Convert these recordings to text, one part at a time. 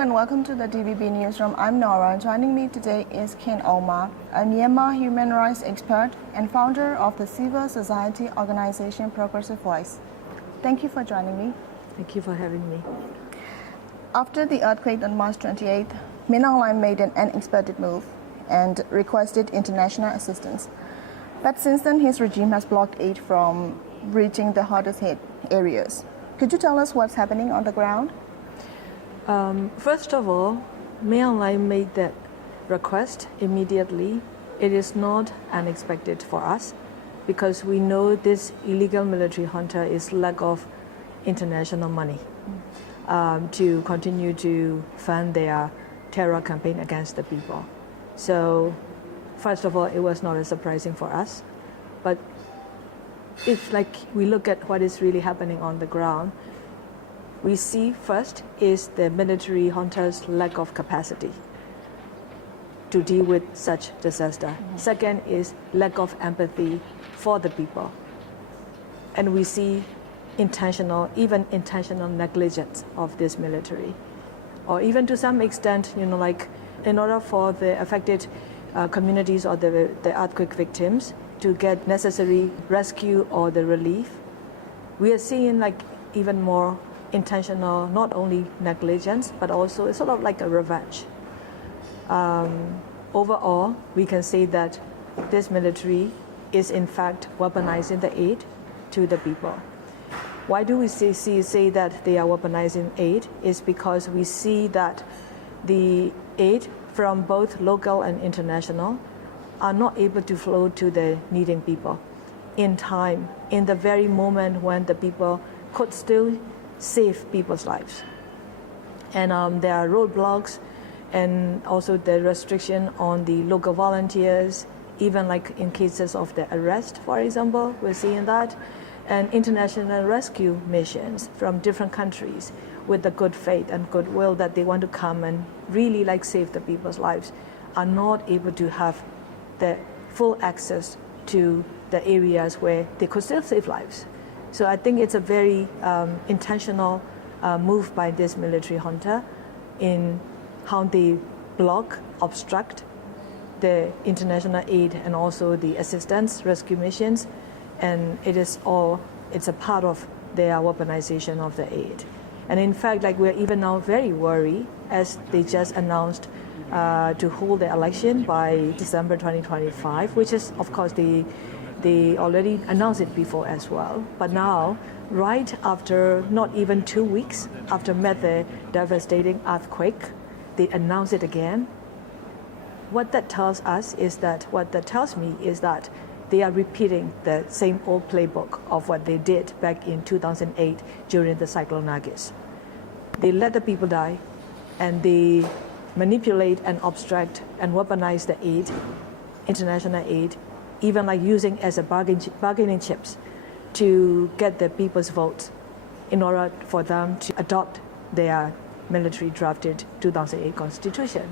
and welcome to the DVB Newsroom. I'm Nora. Joining me today is Khin Ohmar, a Myanmar human rights expert and founder of the civil society organization Progressive Voice. Thank you for joining me. Thank you for having me. After the earthquake on March 28th, Min Aung Hlaing made an unexpected move and requested international assistance. But since then, his regime has blocked aid from reaching the hardest hit areas. Could you tell us what's happening on the ground? First of all, Min Aung Hlaing made that request immediately. It is not unexpected for us because we know this illegal military junta is lack of international money to continue to fund their terror campaign against the people. So, first of all, it was not as surprising for us. But if we look at what is really happening on the ground, we see first is the military junta's lack of capacity to deal with such disaster. Mm-hmm. Second is lack of empathy for the people. And we see even intentional negligence of this military. Or even to some extent, in order for the affected communities or the earthquake victims to get necessary rescue or the relief, we are seeing even more intentional, not only negligence, but also it's sort of like a revenge. Overall, we can say that this military is in fact weaponizing the aid to the people. Why do we say that they are weaponizing aid? Is because we see that the aid from both local and international are not able to flow to the needing people in time, in the very moment when the people could still save people's lives. And there are roadblocks and also the restriction on the local volunteers, even in cases of the arrest, for example, we're seeing that, and international rescue missions from different countries with the good faith and goodwill that they want to come and really save the people's lives are not able to have the full access to the areas where they could still save lives. So I think it's a very intentional move by this military junta in how they block, obstruct the international aid and also the assistance rescue missions, and it's a part of their weaponization of the aid. And in fact, we're even now very worried as they just announced to hold the election by December 2025, which is, of course, they already announced it before as well. But now, right after not even 2 weeks after the devastating earthquake, they announced it again. What that tells me is that they are repeating the same old playbook of what they did back in 2008 during the Cyclone Nargis. They let the people die, and they manipulate and obstruct and weaponize the aid, international aid, even using as a bargaining chips to get the people's votes in order for them to adopt their military drafted 2008 constitution.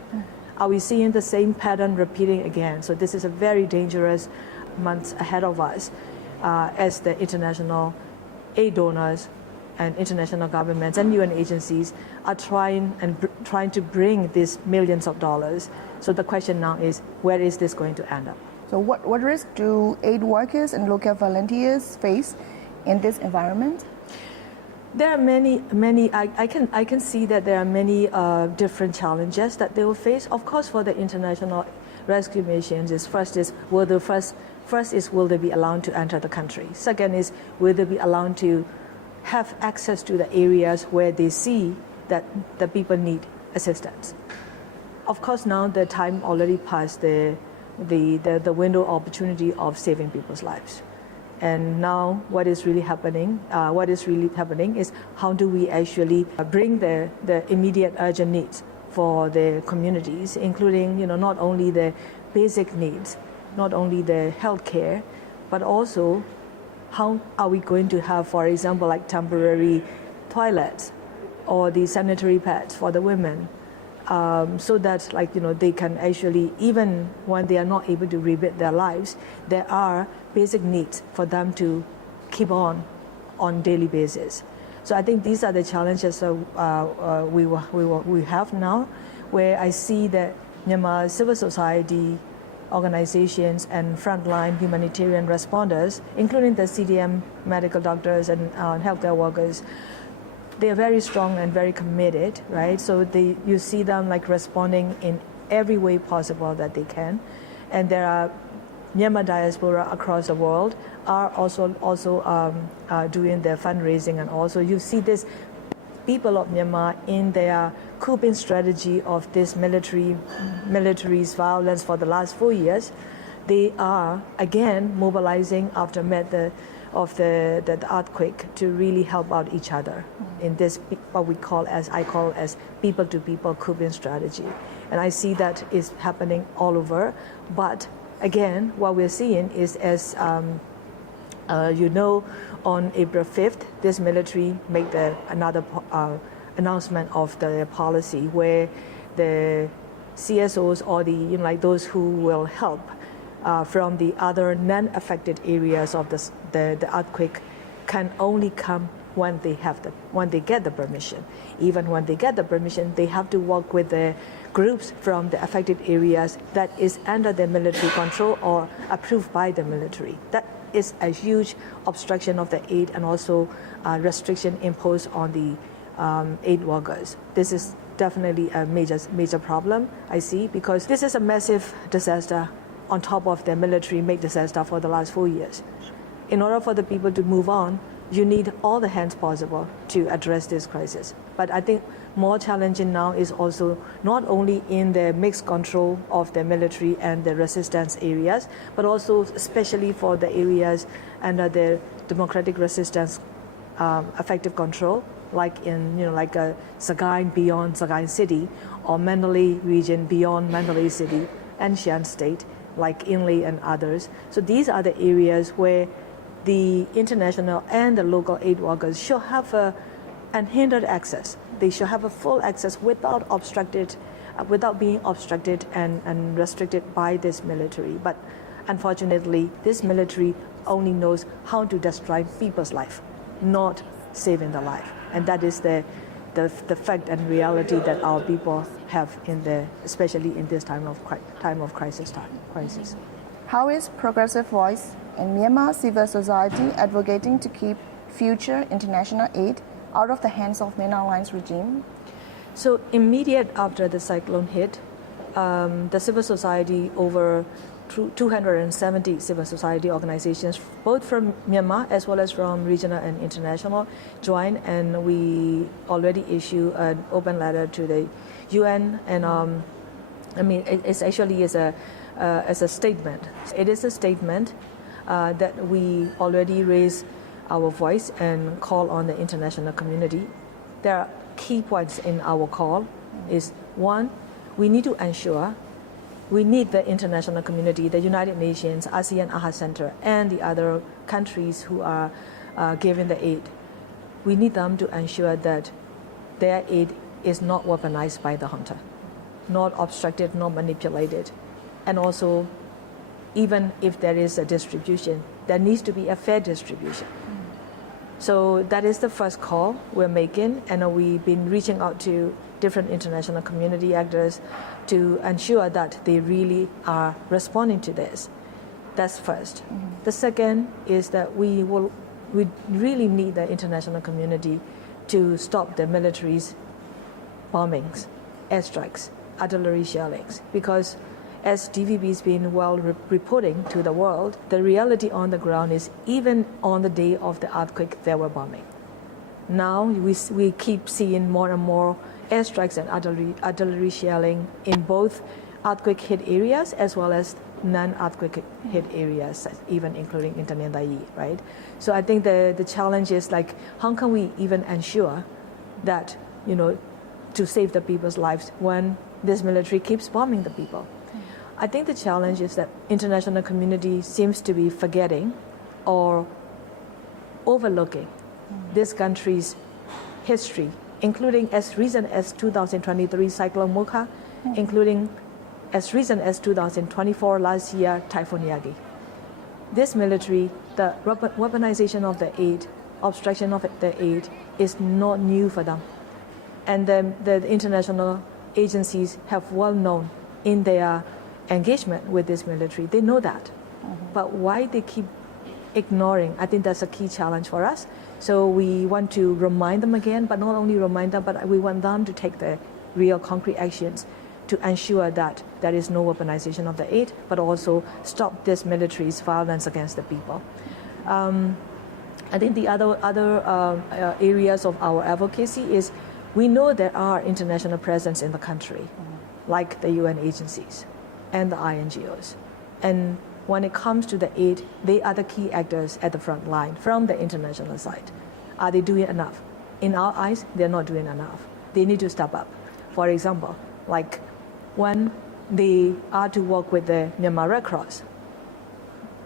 Are we seeing the same pattern repeating again? So this is a very dangerous months ahead of us as the international aid donors and international governments and UN agencies are trying to bring these millions of dollars. So the question now is, where is this going to end up? So what risk do aid workers and local volunteers face in this environment? There are many. I can see that there are many different challenges that they will face. Of course, for the international rescue missions, will they be allowed to enter the country? Second is, will they be allowed to have access to the areas where they see that the people need assistance? Of course, now the time already passed the window opportunity of saving people's lives. And now what is really happening is how do we actually bring the immediate urgent needs for the communities, including not only the basic needs, not only the health care, but also how are we going to have, for example, temporary toilets or the sanitary pads for the women, so that they can actually, even when they are not able to rebuild their lives, there are basic needs for them to keep on daily basis. So I think these are the challenges we have now, where I see that Myanmar civil society organizations and frontline humanitarian responders, including the CDM medical doctors and healthcare workers, they are very strong and very committed, right? So you see them like responding in every way possible that they can. And there are Myanmar diaspora across the world are also doing their fundraising, and also you see this people of Myanmar in their coping strategy of this military's violence for the last 4 years. They are again mobilizing after the earthquake to really help out each other in this what I call as people-to-people coping strategy. And I see that is happening all over. But again, what we're seeing is on April 5th, this military made another announcement of the policy where the CSOs or those who will help from the other non-affected areas of the earthquake can only come when they get the permission. Even when they get the permission, they have to work with the groups from the affected areas that is under the military control or approved by the military. That is a huge obstruction of the aid and also restriction imposed on the aid workers. This is definitely a major problem I see, because this is a massive disaster on top of the military-made disaster for the last 4 years. In order for the people to move on, you need all the hands possible to address this crisis. But I think more challenging now is also not only in the mixed control of the military and the resistance areas, but also especially for the areas under the democratic resistance effective control, like in Sagaing beyond Sagaing City, or Mandalay region beyond Mandalay City, and Xi'an State, like Inle and others. So these are the areas where the international and the local aid workers should have unhindered access. They should have a full access without being obstructed and restricted by this military. But unfortunately, this military only knows how to destroy people's life, not saving the life. And that is the fact and reality that our people have especially in this time of crisis. How is Progressive Voice and Myanmar civil society advocating to keep future international aid out of the hands of Myanmar Alliance regime? So immediate after the cyclone hit, the civil society, over 270 civil society organizations, both from Myanmar as well as from regional and international, joined, and we already issued an open letter to the UN. And it's actually as a statement. It is a statement that we already raised our voice and call on the international community. There are key points in our call. Is one, we need to ensure we need the international community, the United Nations, ASEAN AHA Center, and the other countries who are giving the aid. We need them to ensure that their aid is not weaponized by the junta, not obstructed, not manipulated. And also, even if there is a distribution, there needs to be a fair distribution. So that is the first call we're making, and we've been reaching out to different international community actors to ensure that they really are responding to this. That's first. The second is that we really need the international community to stop the military's bombings, airstrikes, artillery shellings, because as DVB has been reporting to the world, the reality on the ground is even on the day of the earthquake, there were bombing. Now we keep seeing more and more airstrikes and artillery shelling in both earthquake hit areas as well as non-earthquake hit areas, even including Internet Dai, right? So I think the challenge is like, how can we even ensure that, to save the people's lives when this military keeps bombing the people? I think the challenge is that international community seems to be forgetting or overlooking this country's history, including as recent as 2023 Cyclone Mocha, including as recent as 2024 last year Typhoon Yagi. This military, the weaponization of the aid obstruction of the aid is not new for them. And the international agencies have well known in their engagement with this military. They know that. But why they keep ignoring, I think that's a key challenge for us. So we want to remind them again, but not only remind them, but we want them to take the real concrete actions to ensure that there is no weaponization of the aid, but also stop this military's violence against the people. I think the other areas of our advocacy is we know there are international presence in the country, like the UN agencies and the INGOs. And when it comes to the aid, they are the key actors at the front line from the international side. Are they doing enough? In our eyes, they're not doing enough. They need to step up. For example, like when they are to work with the Myanmar Red Cross,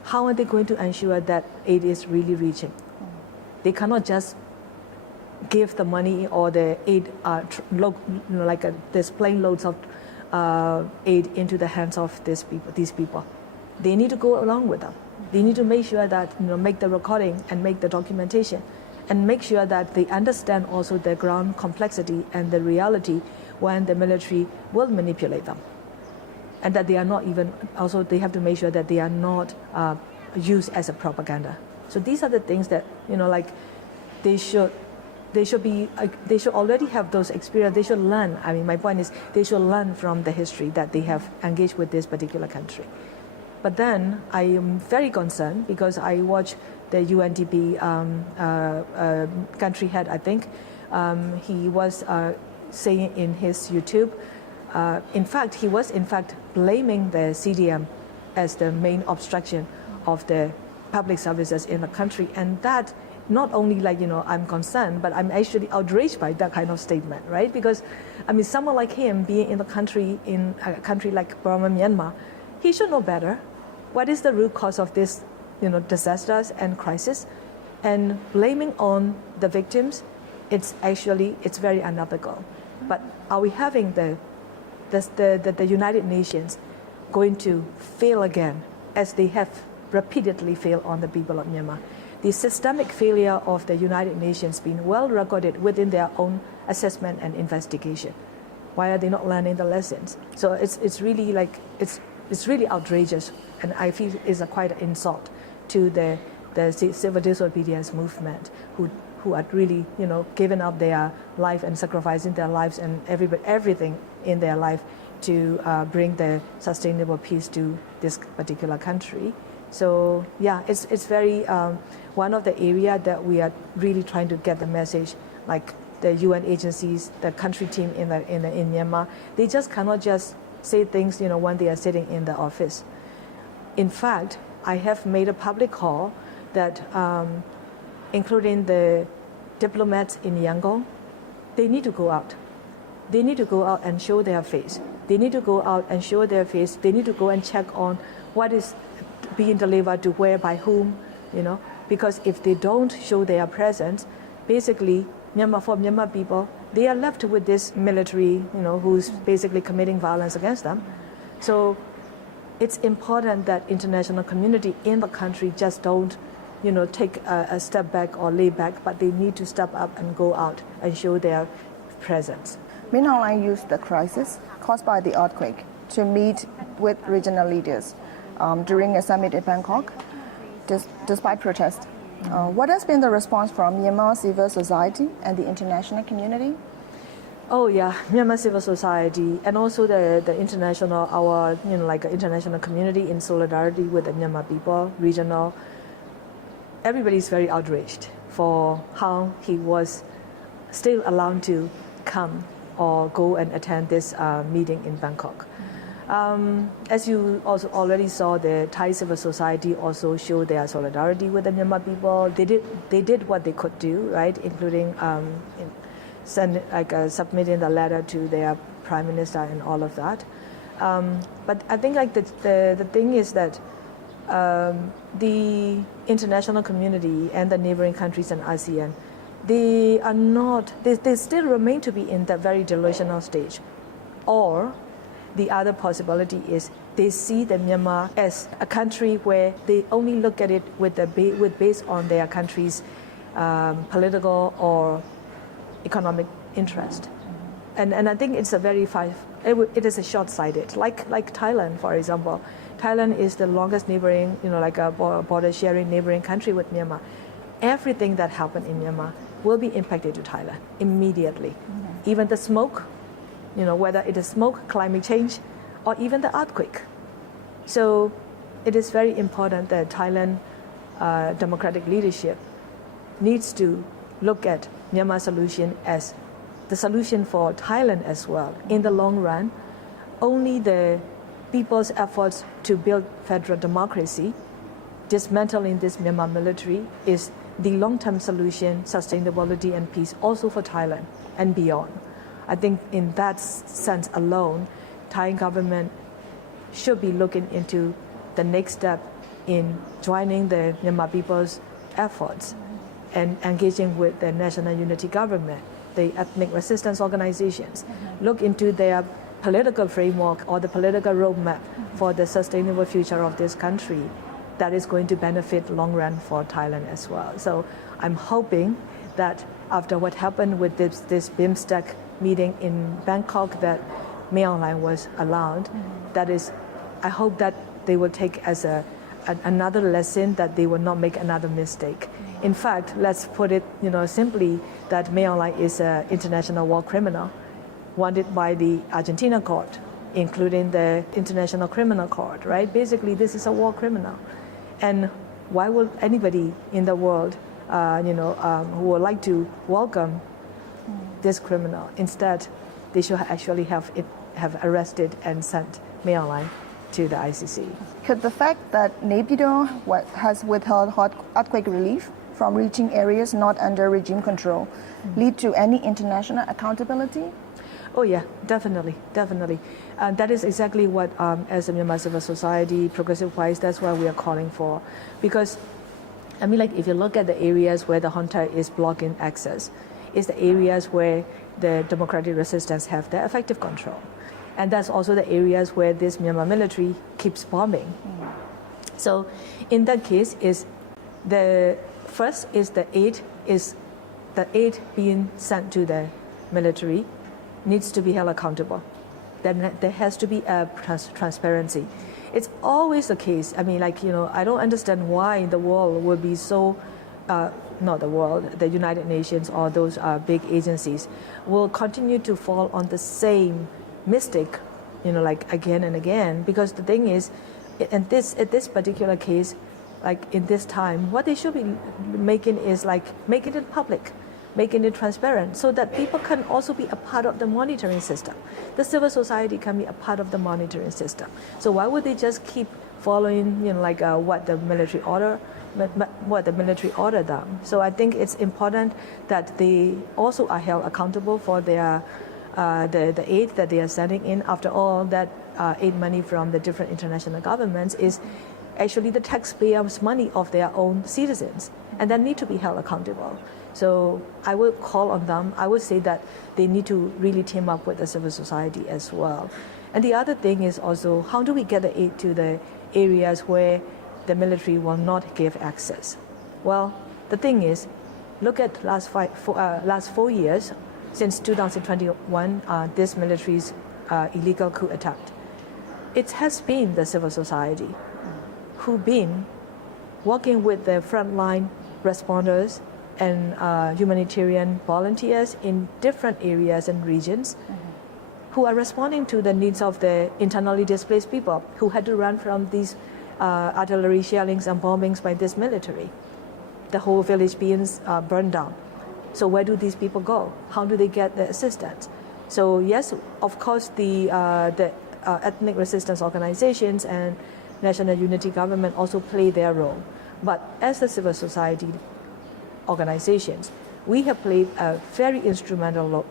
how are they going to ensure that aid is really reaching? They cannot just give the money or the aid, displaying loads of aid into the hands of these people. They need to go along with them. They need to make sure that, make the recording and make the documentation and make sure that they understand also the ground complexity and the reality when the military will manipulate them. And that they are not even, also they have to make sure that they are not used as a propaganda. So these are the things that, they should already have those experience. They should learn. I mean, my point is they should learn from the history that they have engaged with this particular country. But then I am very concerned because I watch the UNDP country head, I think. He was saying in his YouTube, he was blaming the CDM as the main obstruction of the public services in the country. And that not only I'm concerned, but I'm actually outraged by that kind of statement, right? Because someone like him being in a country like Burma, Myanmar, he should know better. What is the root cause of this, disasters and crisis? And blaming on the victims, it's very unethical. But are we having the United Nations going to fail again, as they have repeatedly failed on the people of Myanmar? The systemic failure of the United Nations being well recorded within their own assessment and investigation. Why are they not learning the lessons? So it's really outrageous, and I feel it's quite an insult to the civil disobedience movement who are really giving up their life and sacrificing their lives and everything in their life to bring the sustainable peace to this particular country. So yeah, it's very one of the area that we are really trying to get the message, like the UN agencies, the country team in Myanmar, they just cannot just say things when they are sitting in the office. In fact, I have made a public call that including the diplomats in Yangon, they need to go out. They need to go out and show their face. They need to go out and show their face. They need to go and check on what is being delivered to where, by whom, because if they don't show their presence, basically Myanmar people, they are left with this military, who's basically committing violence against them. So it's important that international community in the country just don't, take a step back or lay back, but they need to step up and go out and show their presence. Min Aung Hlaing used the crisis caused by the earthquake to meet with regional leaders during a summit in Bangkok, despite protests. What has been the response from Myanmar civil society and the international community? Oh yeah, Myanmar civil society and also the international, international community in solidarity with the Myanmar people, regional. Everybody is very outraged for how he was still allowed to come or go and attend this meeting in Bangkok. As you also already saw, the Thai civil society also showed their solidarity with the Myanmar people. They did what they could do, right, including submitting the letter to their prime minister and all of that. But I think the thing is that the international community and the neighboring countries and ASEAN, they still remain to be in that very delusional stage. Or the other possibility is they see the Myanmar as a country where they only look at it based on their country's political or economic interest. And I think it's a very it is a short-sighted, like Thailand, for example. Thailand is the longest neighboring, like a border sharing neighboring country with Myanmar. Everything that happened in Myanmar will be impacted to Thailand immediately. Mm-hmm. Even the smoke, whether it is smoke, climate change, or even the earthquake. So it is very important that Thailand democratic leadership needs to look at Myanmar solution as the solution for Thailand as well. In the long run, only the people's efforts to build federal democracy, dismantling this Myanmar military, is the long-term solution, sustainability and peace also for Thailand and beyond. I think in that sense alone, Thai government should be looking into the next step in joining the Myanmar people's efforts and engaging with the national unity government, the ethnic resistance organizations, look into their political framework or the political roadmap for the sustainable future of this country that is going to benefit long run for Thailand as well. So I'm hoping that after what happened with this BIMSTEC meeting in Bangkok, that Mayor Line was allowed, that is, I hope that they will take as another lesson, that they will not make another mistake. In fact, let's put it simply, that Mayor Line is an international war criminal wanted by the Argentina court, including the International Criminal Court, right? Basically, this is a war criminal. And why would anybody in the world, who would like to welcome this criminal? Instead, they should actually have arrested and sent Mayor Line to the ICC. Could the fact that Naypyidaw has withheld earthquake relief from reaching areas not under regime control lead to any international accountability? Oh yeah, definitely. That is exactly what, as a Myanmar civil society, progressive-wise, that's what we are calling for. Because, if you look at the areas where the junta is blocking access, it's the areas where the democratic resistance have their effective control. And that's also the areas where this Myanmar military keeps bombing. So in that case, the aid being sent to the military needs to be held accountable. Then there has to be a transparency. It's always the case. I don't understand why the world will be so, not the world, the United Nations or those big agencies will continue to fall on the same mistake, again and again. Because the thing is, at this particular case, in this time, what they should be making is making it public, making it transparent, so that people can also be a part of the monitoring system. The civil society can be a part of the monitoring system. So why would they just keep following, what the military ordered them? So I think it's important that they also are held accountable for their the aid that they are sending in. After all, that aid money from the different international governments is actually the taxpayers' money of their own citizens, and that need to be held accountable. So I would call on them. I would say that they need to really team up with the civil society as well. And the other thing is also, how do we get the aid to the areas where the military will not give access? Well, the thing is, look at last 4 years, since 2021, this military's illegal coup attempt. It has been the civil society who've been working with the frontline responders and humanitarian volunteers in different areas and regions who are responding to the needs of the internally displaced people who had to run from these artillery shellings and bombings by this military. The whole village being burned down. So where do these people go? How do they get the assistance? So yes, of course, the ethnic resistance organizations and national unity government also play their role. But as the civil society organizations, we have played a very instrumental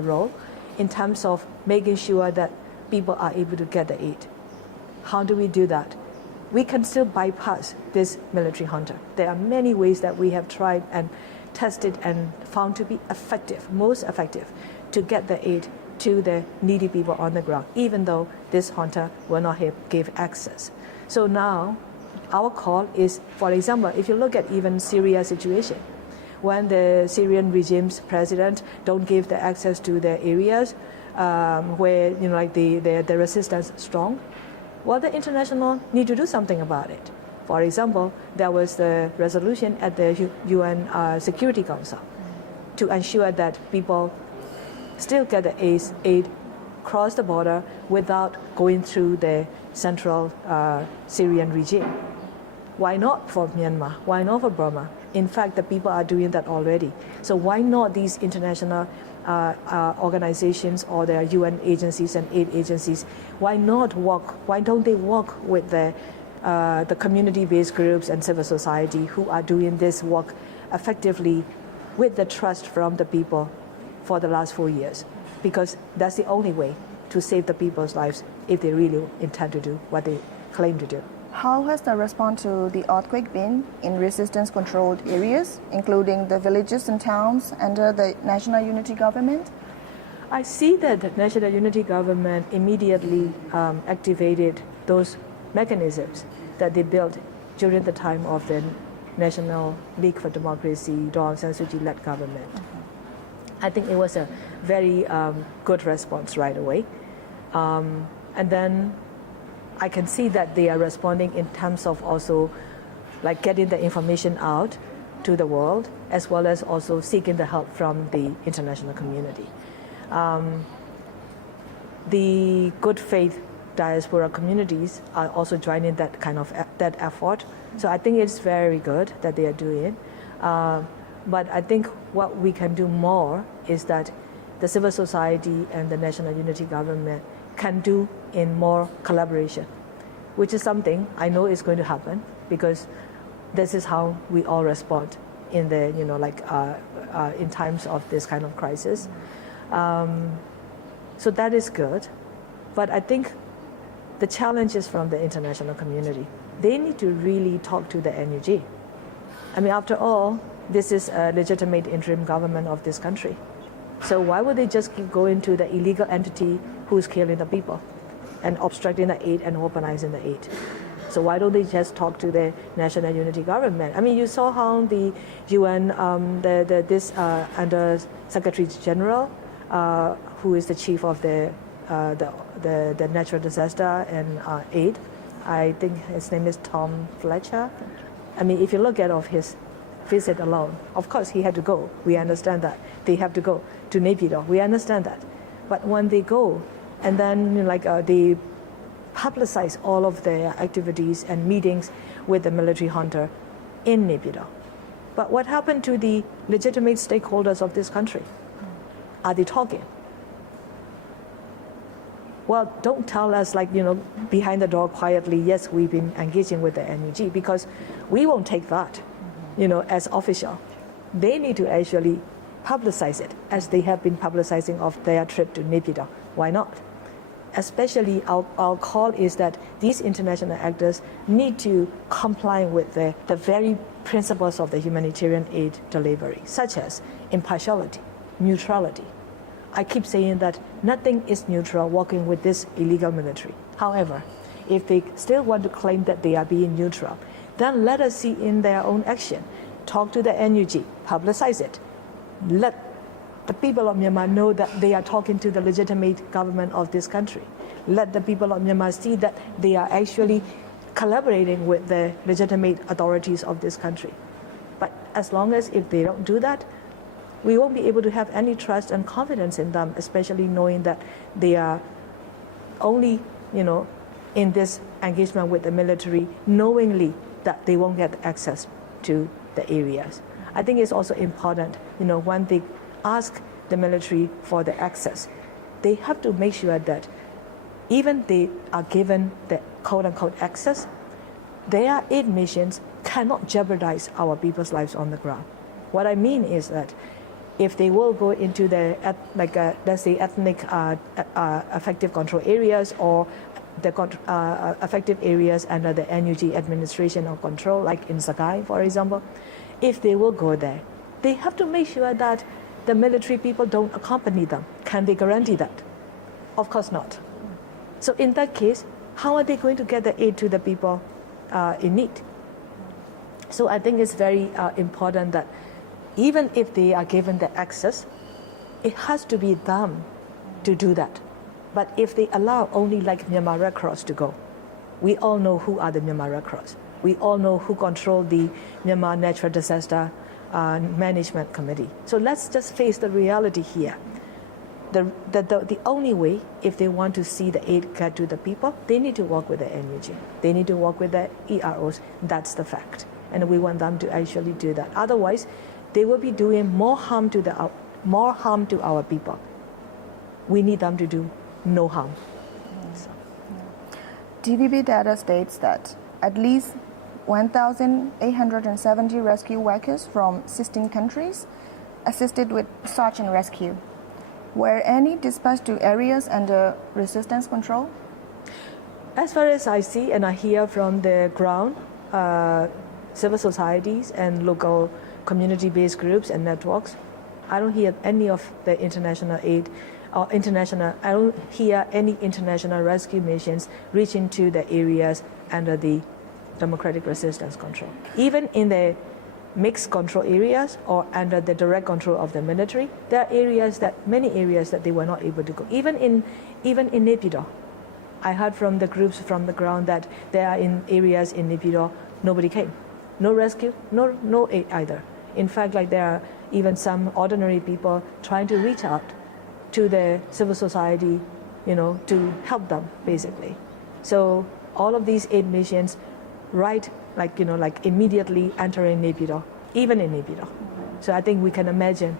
role in terms of making sure that people are able to get the aid. How do we do that? We can still bypass this military junta. There are many ways that we have tried and tested and found to be effective, most effective, to get the aid to the needy people on the ground, even though this junta will not give access. So now, our call is, for example, if you look at even Syria situation, when the Syrian regime's president don't give the access to the areas where like the resistance is strong, well, the international need to do something about it. For example, there was the resolution at the UN Security Council to ensure that people still get the aid cross the border without going through the central Syrian regime. Why not for Myanmar? Why not for Burma? In fact, the people are doing that already. So why not these international organizations or their UN agencies and aid agencies? Why don't they work with the community-based groups and civil society who are doing this work effectively with the trust from the people for the last 4 years? Because that's the only way to save the people's lives if they really intend to do what they claim to do. How has the response to the earthquake been in resistance-controlled areas, including the villages and towns under the National Unity Government? I see that the National Unity Government immediately activated those mechanisms that they built during the time of the National League for Democracy, Daw Aung San Suu Kyi-led government. I think it was a very good response right away. And then I can see that they are responding in terms of also like getting the information out to the world, as well as also seeking the help from the international community. The good faith diaspora communities are also joining that kind of that effort. So I think it's very good that they are doing. But I think what we can do more is that the civil society and the National Unity Government can do in more collaboration, which is something I know is going to happen because this is how we all respond in the in times of this kind of crisis. So that is good, but I think the challenge is from the international community. They need to really talk to the NUG. I mean, after all, this is a legitimate interim government of this country. So why would they just keep going to the illegal entity who's killing the people and obstructing the aid and weaponizing the aid? So why don't they just talk to the National Unity Government? I mean, you saw how the UN, this Under Secretary General, who is the chief of the natural disaster and aid, I think his name is Tom Fletcher. I mean, if you look at his visit alone, of course he had to go. We understand that they have to go to Naypyidaw. We understand that, but when they go and then they publicize all of their activities and meetings with the military junta in Naypyidaw. But what happened to the legitimate stakeholders of this country? Are they talking? Well, don't tell us behind the door quietly, yes, we've been engaging with the NUG, because we won't take that, as official. They need to actually publicize it as they have been publicizing of their trip to Naypyidaw. Why not? Especially our call is that these international actors need to comply with the very principles of the humanitarian aid delivery, such as impartiality, neutrality. I keep saying that nothing is neutral working with this illegal military. However, if they still want to claim that they are being neutral, then let us see in their own action. Talk to the NUG, publicize it. Let the people of Myanmar know that they are talking to the legitimate government of this country. Let the people of Myanmar see that they are actually collaborating with the legitimate authorities of this country. But as long as if they don't do that, we won't be able to have any trust and confidence in them, especially knowing that they are only, in this engagement with the military, knowingly that they won't get access to the areas. I think it's also important, when they ask the military for the access, they have to make sure that even they are given the quote-unquote access, their aid missions cannot jeopardize our people's lives on the ground. What I mean is that if they will go into the, let's say, ethnic effective control areas or the affected areas under the NUG administration or control, like in Sakai, for example, if they will go there, they have to make sure that the military people don't accompany them. Can they guarantee that? Of course not. So in that case, how are they going to get the aid to the people in need? So I think it's very important that Even if they are given the access, it has to be them to do that. But if they allow only like Myanmar Red Cross to go, we all know who are the Myanmar Red Cross. We all know who control the Myanmar Natural Disaster Management Committee. So let's just face the reality here. The only way, if they want to see the aid get to the people, they need to work with the NUG. They need to work with the EROs. That's the fact. And we want them to actually do that. Otherwise, they will be doing more harm to our people. We need them to do no harm. So. DVB data states that at least 1,870 rescue workers from 16 countries assisted with search and rescue. Were any dispatched to areas under resistance control? As far as I see and I hear from the ground, civil societies and local community-based groups and networks, I don't hear any of the international aid or I don't hear any international rescue missions reaching to the areas under the democratic resistance control. Even in the mixed control areas or under the direct control of the military, there are many areas that they were not able to go. Even in Naypyidaw, I heard from the groups from the ground that there are in areas in Naypyidaw, nobody came. No rescue, no aid either. In fact, like there are even some ordinary people trying to reach out to the civil society, to help them basically. So all of these aid missions, like immediately entering Naypyidaw, even in Naypyidaw. So I think we can imagine,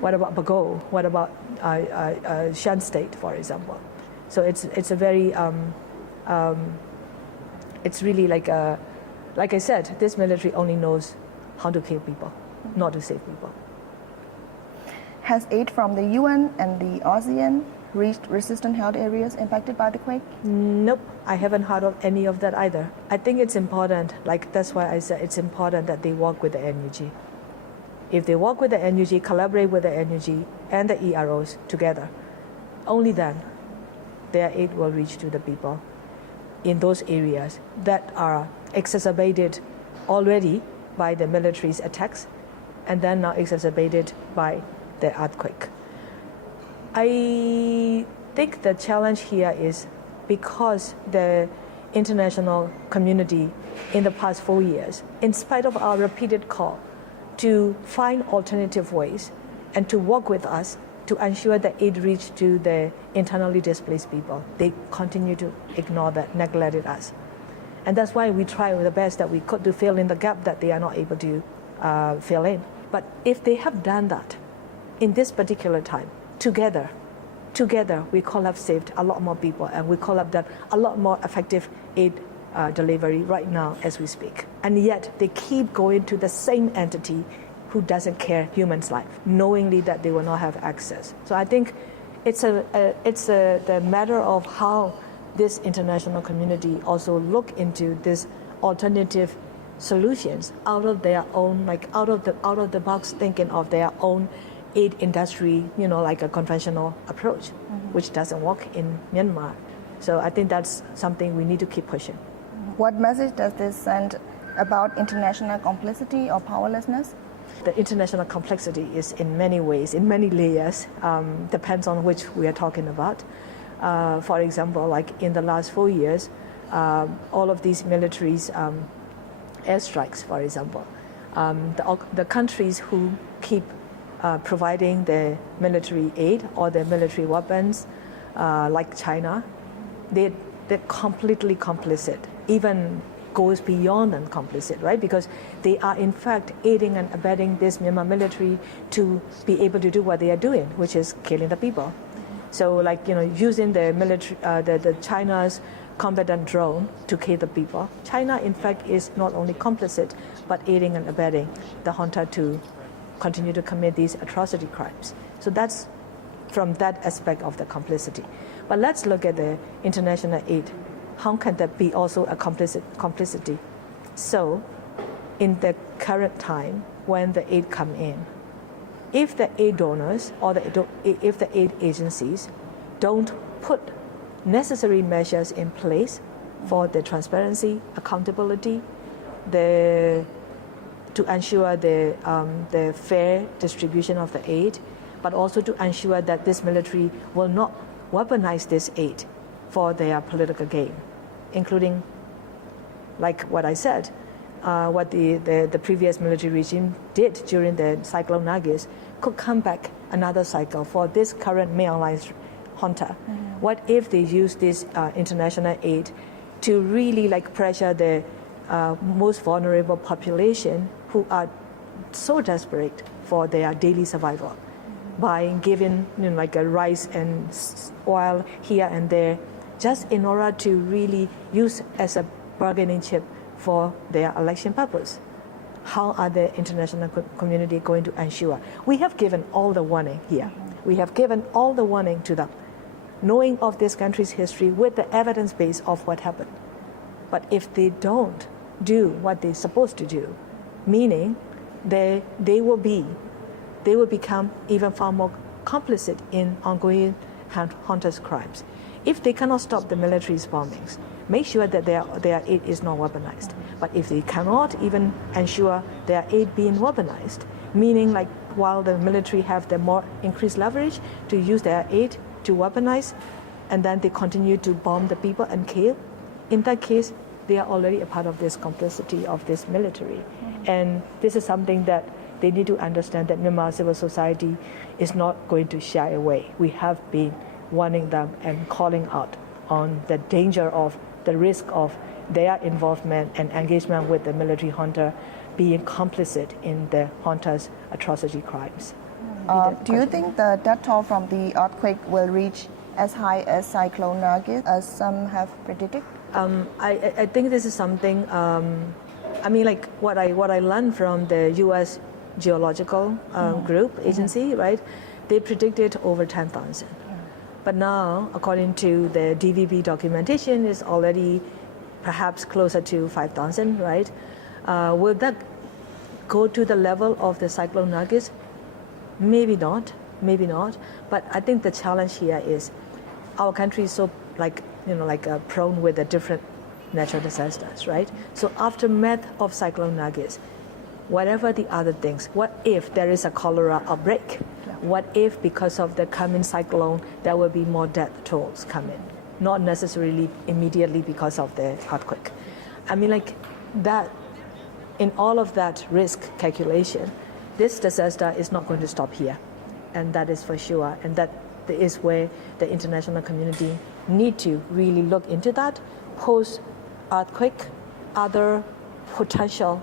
what about Bago? What about Shan State, for example? So it's a very, it's really like I said, this military only knows how to kill people, not to save people. Has aid from the UN and the ASEAN reached resistant-held areas impacted by the quake? Nope, I haven't heard of any of that either. I think it's important, that's why I said it's important that they work with the NUG. If they work with the NUG, collaborate with the NUG and the EROs together, only then their aid will reach to the people in those areas that are exacerbated already by the military's attacks and then now exacerbated by the earthquake. I think the challenge here is because the international community in the past 4 years, in spite of our repeated call to find alternative ways and to work with us to ensure that aid reach to the internally displaced people, they continue to ignore that, neglected us. And that's why we try the best that we could to fill in the gap that they are not able to fill in. But if they have done that in this particular time, together, we could have saved a lot more people and we could have done a lot more effective aid delivery right now as we speak. And yet they keep going to the same entity who doesn't care humans' life, knowingly that they will not have access. So I think it's the matter of how this international community also look into this alternative solutions out of their own, out of the box thinking of their own aid industry, like a conventional approach, which doesn't work in Myanmar. So I think that's something we need to keep pushing. What message does this send about international complicity or powerlessness? The international complexity is in many ways, in many layers, depends on which we are talking about. For example, like in the last 4 years, all of these militaries' airstrikes, for example, the countries who keep providing the military aid or the military weapons, like China, they're completely complicit, even goes beyond and complicit, right? Because they are in fact aiding and abetting this Myanmar military to be able to do what they are doing, which is killing the people. So using the military, the China's combatant drone to kill the people. China in fact is not only complicit, but aiding and abetting the junta to continue to commit these atrocity crimes. So that's from that aspect of the complicity. But let's look at the international aid. How can that be also a complicity? So in the current time when the aid come in, if the aid donors or if the aid agencies don't put necessary measures in place for the transparency, accountability, the to ensure the fair distribution of the aid, but also to ensure that this military will not weaponize this aid for their political gain, including, like what I said, what the previous military regime did during the Cyclone Nargis could come back another cycle for this current Myanmar junta. What if they use this international aid to really like pressure the most vulnerable population who are so desperate for their daily survival by giving like a rice and oil here and there, just in order to really use as a bargaining chip for their election purpose? How are the international community going to ensure? We have given all the warning here. We have given all the warning to them, knowing of this country's history with the evidence base of what happened. But if they don't do what they're supposed to do, meaning they will become even far more complicit in ongoing hunters' crimes. If they cannot stop the military's bombings, make sure that their aid is not weaponized. But if they cannot even ensure their aid being weaponized, meaning like while the military have the more increased leverage to use their aid to weaponize, and then they continue to bomb the people and kill, in that case, they are already a part of this complicity of this military. And this is something that they need to understand, that Myanmar civil society is not going to shy away. We have been warning them and calling out on the danger of the risk of their involvement and engagement with the military junta being complicit in the junta's atrocity crimes. Do you think the death toll from the earthquake will reach as high as Cyclone Nargis, as some have predicted? I think this is something, like what I learned from the U.S. Geological Group agency, right? They predicted over 10,000. But now, according to the DVB documentation, is already perhaps closer to 5,000, right? Will that go to the level of the Cyclone Nargis? Maybe not. But I think the challenge here is our country is so prone with the different natural disasters, right? So aftermath of Cyclone Nargis, whatever the other things, what if there is a cholera outbreak? What if because of the coming cyclone there will be more death tolls coming? Not necessarily immediately because of the earthquake. That, in all of that risk calculation, this disaster is not going to stop here. And that is for sure. And that is where the international community need to really look into that post-earthquake, other potential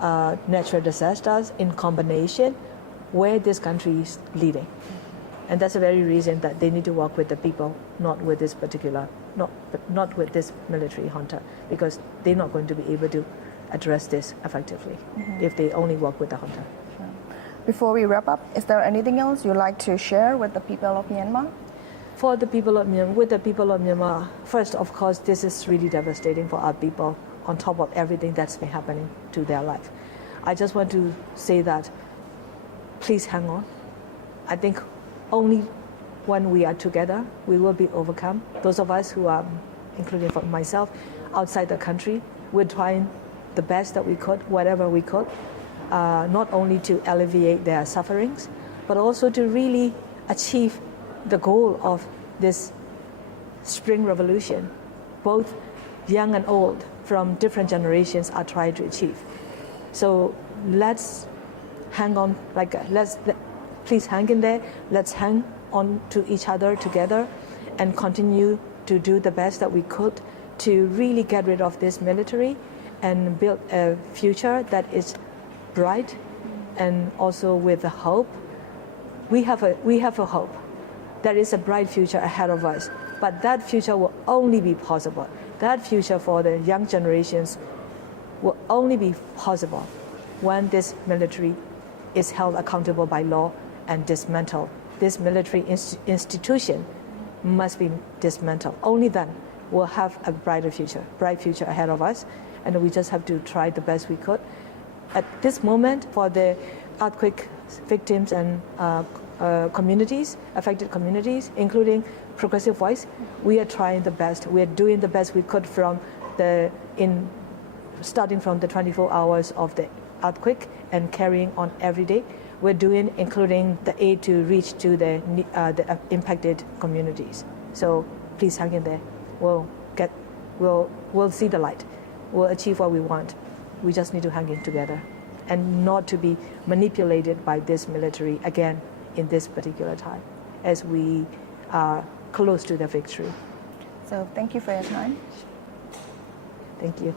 natural disasters in combination, where this country is leading. And that's the very reason that they need to work with the people, not with this with this military junta, because they're not going to be able to address this effectively if they only work with the junta. Sure. Before we wrap up, is there anything else you'd like to share with the people of Myanmar? For the people of Myanmar, with the people of Myanmar, first, of course, this is really devastating for our people on top of everything that's been happening to their life. I just want to say that please hang on. I think only when we are together, we will be overcome. Those of us who are, including for myself, outside the country, we're trying the best that we could, whatever we could, not only to alleviate their sufferings, but also to really achieve the goal of this spring revolution. Both young and old from different generations are trying to achieve. So let's hang on, please hang in there. Let's hang on to each other together and continue to do the best that we could to really get rid of this military and build a future that is bright and also with a hope. We have a hope. There is a bright future ahead of us, but that future will only be possible. That future for the young generations will only be possible when this military is held accountable by law and dismantled. This military institution must be dismantled. Only then we'll have a bright future ahead of us, and we just have to try the best we could. At this moment, for the earthquake victims and affected communities, including Progressive Voice, we are trying the best. We are doing the best we could starting from the 24 hours of the earthquake and carrying on every day. We're doing, including the aid to reach to the impacted communities. So please hang in there. We'll see the light. We'll achieve what we want. We just need to hang in together and not to be manipulated by this military again in this particular time as we are close to the victory. So thank you for your time. Thank you.